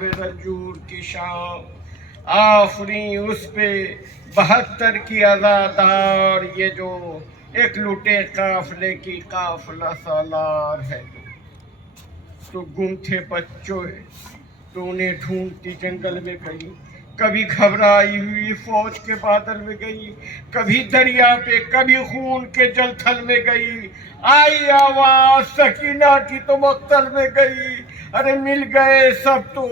شب رنجور کی شام، آفریں اس پہ 72 کی عزادار، یہ جو ایک لٹے قافلے کی قافلہ سالار ہے۔ تو گم تھے بچوں، تو انہیں ڈھونڈتی جنگل میں گئی، کبھی گھبرائی ہوئی فوج کے بادل میں گئی، کبھی دریا پہ، کبھی خون کے جل تھل میں گئی، آئی آواز سکینہ کی تو مقتل میں گئی۔ ارے مل گئے سب تو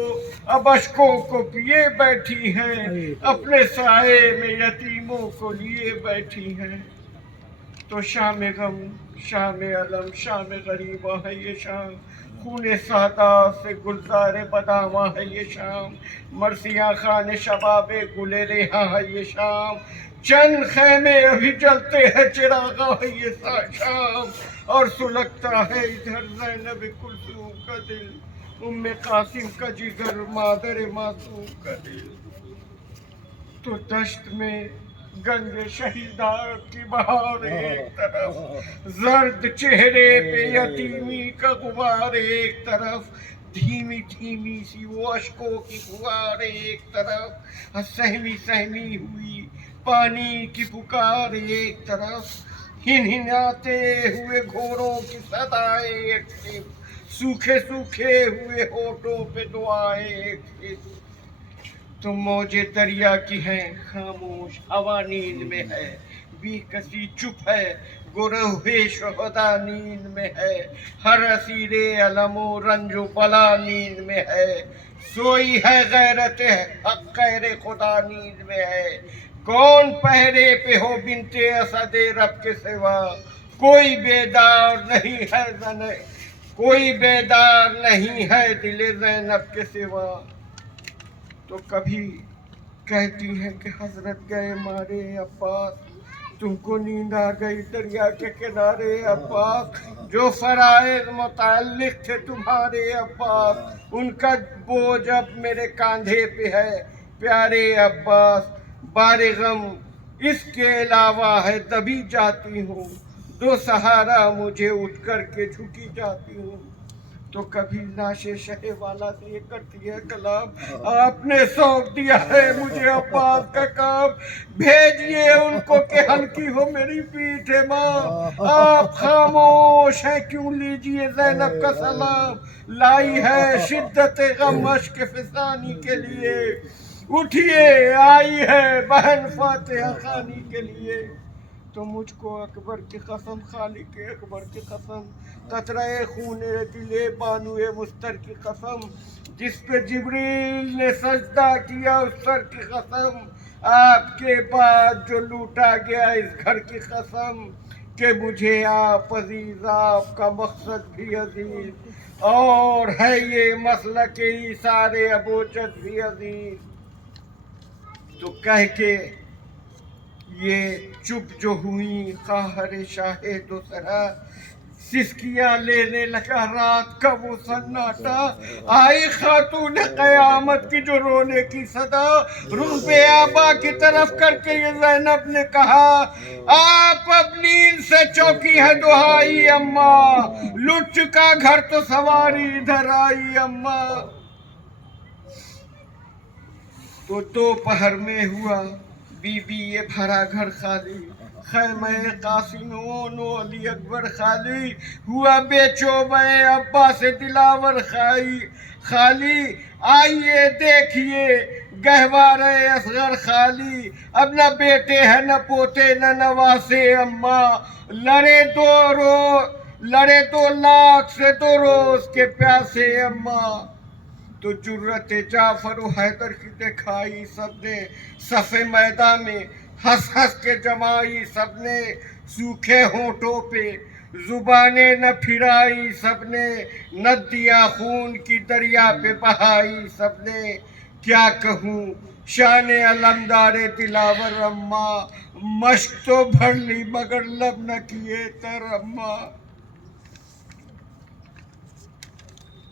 اب اشکوں کو پیے بیٹھی ہیں، اپنے سائے میں یتیموں کو لیے بیٹھی ہیں۔ تو شام غم، شام علم، شام غریبہ ہے یہ شام، خون سادہ سے گلزار بداماں ہے یہ شام، مرثیہ خان شباب گل ریحاں ہے یہ شام، چند خیمے ابھی جلتے ہیں چراغاں ہے یہ شام، اور سلگتا ہے ادھر زینب کلثوم کا دل، ام قاسم کا جگر، مادر معصوم کا دل۔ تو دشت میں گنج شہیداں کی بہار ایک طرف، زرد چہرے پہ یتیمی کا غبار ایک طرف، دھیمی دھیمی سی وہ اشکوں کی فوار ایک طرف، سہمی سہمی ہوئی پانی کی پکار ایک طرف، ہنہناتے ہوئے گھوڑوں کی صدائیں ایک طرف، سوکھے سوکھے ہوئے ہونٹوں پہ دعائیں ایک طرف۔ تو موجیں دریا کی ہیں خاموش، ہوا نیند میں ہے، بے کسی چپ ہے، گروہ شہداء نیند میں ہے، ہر اسیر الم و رنج و بلا نیند میں ہے، سوئی ہے غیرت حق غیر خدا نیند میں ہے، کون پہرے پہ ہو بنت اسد رب کے سوا، کوئی بیدار نہیں ہے کوئی بیدار نہیں ہے دل زینب کے سوا۔ تو کبھی کہتی ہیں کہ حضرت گئے مارے عباس، تم کو نیند آ گئی دریا کے کنارے عباس، جو فرائض متعلق تھے تمہارے عباس، ان کا بوجھ اب میرے کاندھے پہ ہے پیارے عباس، بار غم اس کے علاوہ ہے دبی جاتی ہوں، دو سہارا مجھے اٹھ کر کے جھکی جاتی ہوں۔ تو کبھی لاش شہ والا سے یہ کرتی ہے کلام، آپ نے سونپ دیا ہے مجھے عباس کا کام، بھیجئے ان کو کہ ہلکی ہو میری پیٹھ ماں، آپ خاموش ہیں کیوں لیجئے زینب کا سلام، لائی ہے شدت غم اشک فسانی کے لیے، اٹھئے آئی ہے بہن فاتحہ خوانی کے لیے۔ تو مجھ کو اکبر کی قسم، خالق اکبر کی قسم، قطرہ خون دل بانو مستر کی قسم، جس پہ جبریل نے سجدہ کیا اس سر کی قسم، آپ کے بعد جو لوٹا گیا اس گھر کی قسم، کہ مجھے آپ عزیز، آپ کا مقصد بھی عزیز، اور ہے یہ مسلک ایثار ابوجد بھی عزیز۔ تو کہہ کے یہ چپ جو ہوئی قاہر شاہ دوسرا، سسکیاں لینے لگا رات کا وہ سناٹا، آئی خاتون قیامت کی جو رونے کی صدا، رخ بے آبا کی طرف کر کے یہ زینب نے کہا، آپ اب نیند سے چوکی ہے دہائی اماں، لٹ چکا گھر تو سواری ادھر آئی اماں۔ تو دوپہر میں ہوا بی بی یہ بھرا گھر خالی، خیمہ قاسم و علی اکبر خالی، ہوا بے چوبہ عباس دلاور خالی، آئیے دیکھیے گہوارہ اصغر خالی، اب نہ بیٹے ہیں نہ پوتے نہ نواسے اماں، لڑے 2 لاکھ سے 2 روز کے پیاسے اماں۔ تو جرت جعفر و حیدر کی دکھائی سب نے، صف میدان میں ہنس ہنس کے جمائی سب نے، سوکھے ہونٹوں پہ زبانیں نہ پھرائی سب نے، نہ دیا خون کی دریا پہ بہائی سب نے، کیا کہوں شان علمدار دلاور اماں، مشق تو بھر لی مگر لب نہ کیے تر اماں۔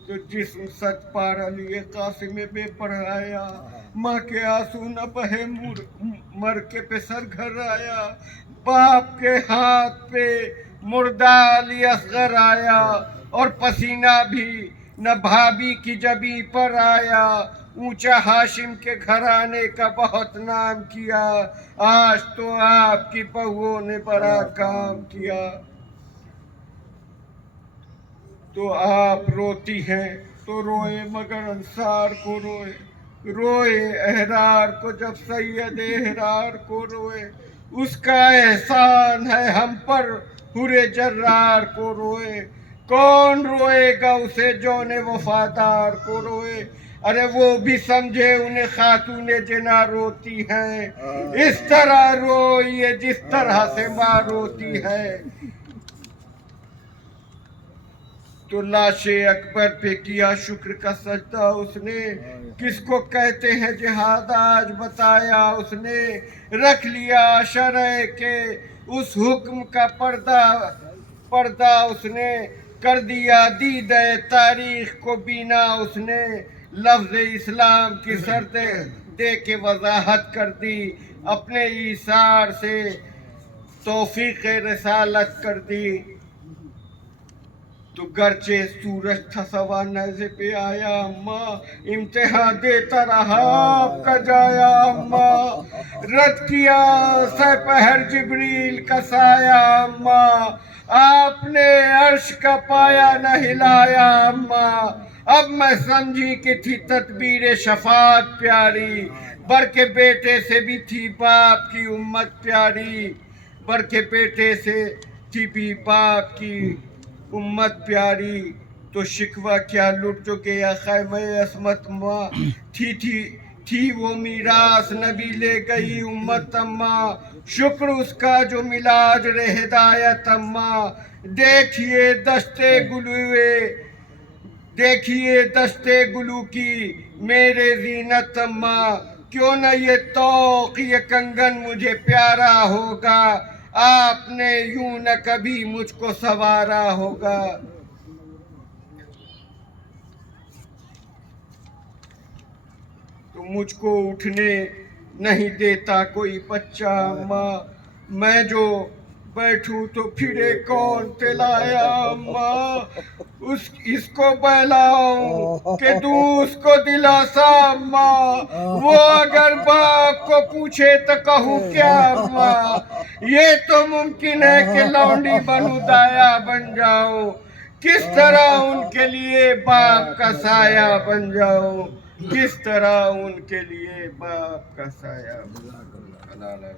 تو جسم سچ پارا لیے قاسم بے پر آیا، ماں کے آنسو نہ بہے مر کے پہ سر گھر آیا، باپ کے ہاتھ پہ مردہ علی اصغر آیا، اور پسینہ بھی نہ بھابھی کی جبی پر آیا، اونچا ہاشم کے گھرانے کا بہت نام کیا، آج تو آپ کی بہوؤں نے بڑا کام کیا۔ تو آپ روتی ہیں تو روئے مگر انصار کو روئے، روئے احرار کو جب سید احرار کو روئے، اس کا احسان ہے ہم پر حر جرار کو روئے، کون روئے گا اسے جون وفادار کو روئے، ارے وہ بھی سمجھے انہیں خاتون جنا روتی ہیں، اس طرح روئیے جس طرح سے ماں روتی ہے۔ تو لاش اکبر پہ کیا شکر کا سجدہ اس نے، کس کو کہتے ہیں جہاد آج بتایا اس نے، رکھ لیا شرع کے اس حکم کا پردہ اس نے، کر دیا دیدہ تاریخ کو بینا اس نے، لفظ اسلام کی سر دے کے وضاحت کر دی، اپنے ایثار سے توفیق رسالت کر دی۔ تو گرچہ سورج تھا سوا نیزے پہ آیا اماں، امتحان دیتا رہا آپ کا جایا اماں، رد کیا سپہر جبریل کا سایہ اماں، آپ نے عرش کا پایا نہ ہلایا اماں، اب میں سمجھی کہ تھی تدبیر شفاعت پیاری، بلکہ بیٹے سے بھی تھی باپ کی امت پیاری، بلکہ بیٹے سے تھی بھی باپ کی امت پیاری۔ تو شکوہ کیا لٹ جو گیا خیمہ عصمت ماں، تھی وہ میراث نبی لے گئی امت اماں، شکر اس کا جو ملا اجر ہدایت اماں، دیکھیے دشتے گلو کی میرے زینت اماں، کیوں نہ یہ طوق یہ کنگن مجھے پیارا ہوگا، آپ نے یوں نہ کبھی مجھ کو سنوارا ہوگا۔ تو مجھ کو اٹھنے نہیں دیتا کوئی بچہ اماں، میں جو بیٹھوں تو پھرے کون تلایا اماں، اس کو بہلاؤں کہ دوں اس کو دلاسا اماں، وہ اگر باپ کو پوچھے تو کہوں کیا اماں، یہ تو ممکن ہے کہ لونڈی بنوں دایا بن جاؤں، کس طرح ان کے لیے باپ کا سایہ بن جاؤں، کس طرح ان کے لیے باپ کا سایہ بن جاؤں۔